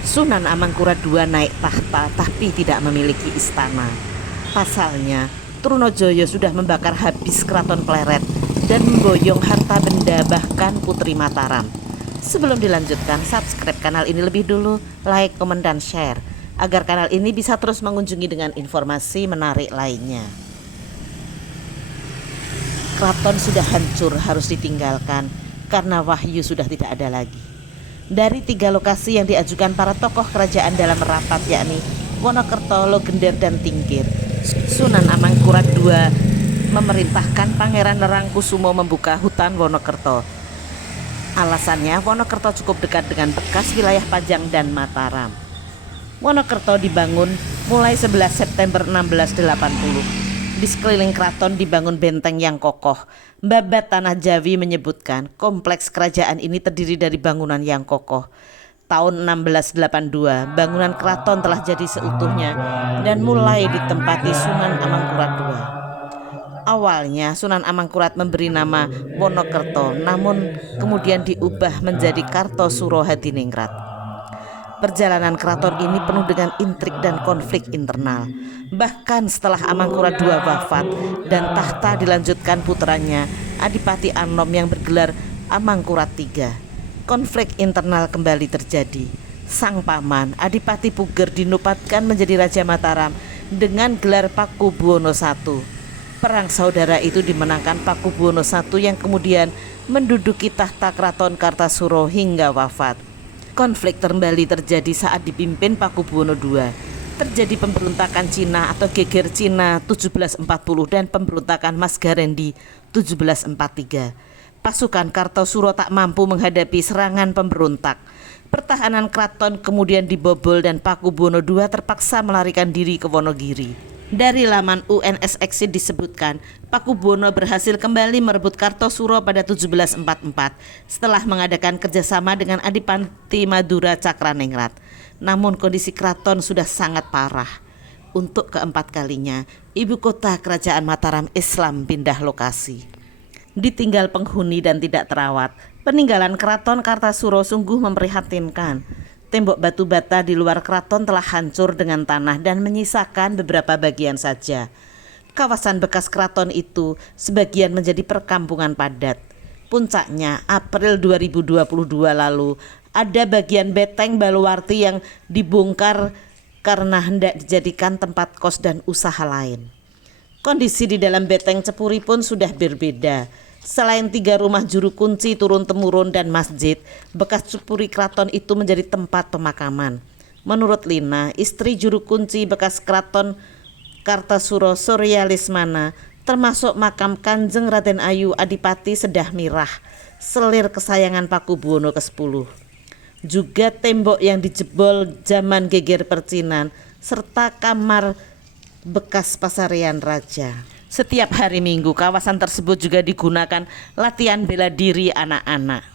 Sunan Amangkurat II naik tahta tapi tidak memiliki istana. Pasalnya, Trunojoyo sudah membakar habis keraton Pleret dan memboyong harta benda bahkan Putri Mataram. Sebelum dilanjutkan, subscribe kanal ini lebih dulu, like, komen, dan share agar kanal ini bisa terus mengunjungi dengan informasi menarik lainnya. Keraton sudah hancur, harus ditinggalkan karena wahyu sudah tidak ada lagi. Dari 3 lokasi yang diajukan para tokoh kerajaan dalam rapat, yakni Wonokerto, Logender, dan Tingkir, Sunan Amangkurat II memerintahkan Pangeran Lerangkusumo membuka hutan Wonokerto. Alasannya, Wonokerto cukup dekat dengan bekas wilayah Pajang dan Mataram. Wonokerto dibangun mulai 11 September 1680. Di sekeliling keraton dibangun benteng yang kokoh. Babat Tanah Jawi menyebutkan kompleks kerajaan ini terdiri dari bangunan yang kokoh. Tahun 1682, bangunan keraton telah jadi seutuhnya dan mulai ditempati Sunan Amangkurat II. Awalnya Sunan Amangkurat memberi nama Wonokerto, namun kemudian diubah menjadi Kartosuro Hadiningrat. Perjalanan keraton ini penuh dengan intrik dan konflik internal. Bahkan setelah Amangkurat II wafat dan tahta dilanjutkan putranya Adipati Anom yang bergelar Amangkurat III, konflik internal kembali terjadi. Sang paman Adipati Puger dinupatkan menjadi Raja Mataram dengan gelar Pakubuwono I. Perang saudara itu dimenangkan Pakubuwono I yang kemudian menduduki tahta keraton Kartasuro hingga wafat. Konflik kembali terjadi saat dipimpin Pakubuwono II. Terjadi pemberontakan Cina atau Geger Cina 1740 dan pemberontakan Mas Garendi 1743. Pasukan Kartosuro tak mampu menghadapi serangan pemberontak. Pertahanan keraton kemudian dibobol dan Pakubuwono II terpaksa melarikan diri ke Wonogiri. Dari laman UNSX disebutkan, Pakubuwono berhasil kembali merebut Kartosuro pada 1744 setelah mengadakan kerjasama dengan Adipati Madura Cakraningrat. Namun kondisi keraton sudah sangat parah. Untuk keempat kalinya, ibu kota kerajaan Mataram Islam pindah lokasi. Ditinggal penghuni dan tidak terawat, peninggalan keraton Kartasuro sungguh memprihatinkan. Tembok batu bata di luar keraton telah hancur dengan tanah dan menyisakan beberapa bagian saja. Kawasan bekas keraton itu sebagian menjadi perkampungan padat. Puncaknya, April 2022 lalu, ada bagian beteng Baluwarti yang dibongkar karena hendak dijadikan tempat kos dan usaha lain. Kondisi di dalam beteng Cepuri pun sudah berbeda. Selain 3 rumah juru kunci turun-temurun dan masjid, bekas Cepuri keraton itu menjadi tempat pemakaman. Menurut Lina, istri juru kunci bekas keraton Kartasuro, Surya Lismana, termasuk makam Kanjeng Raden Ayu Adipati Sedah Mirah, selir kesayangan Pakubuwono ke-10. Juga tembok yang dijebol zaman Geger Percinan, serta kamar bekas pasarean raja. Setiap hari Minggu, kawasan tersebut juga digunakan latihan bela diri anak-anak.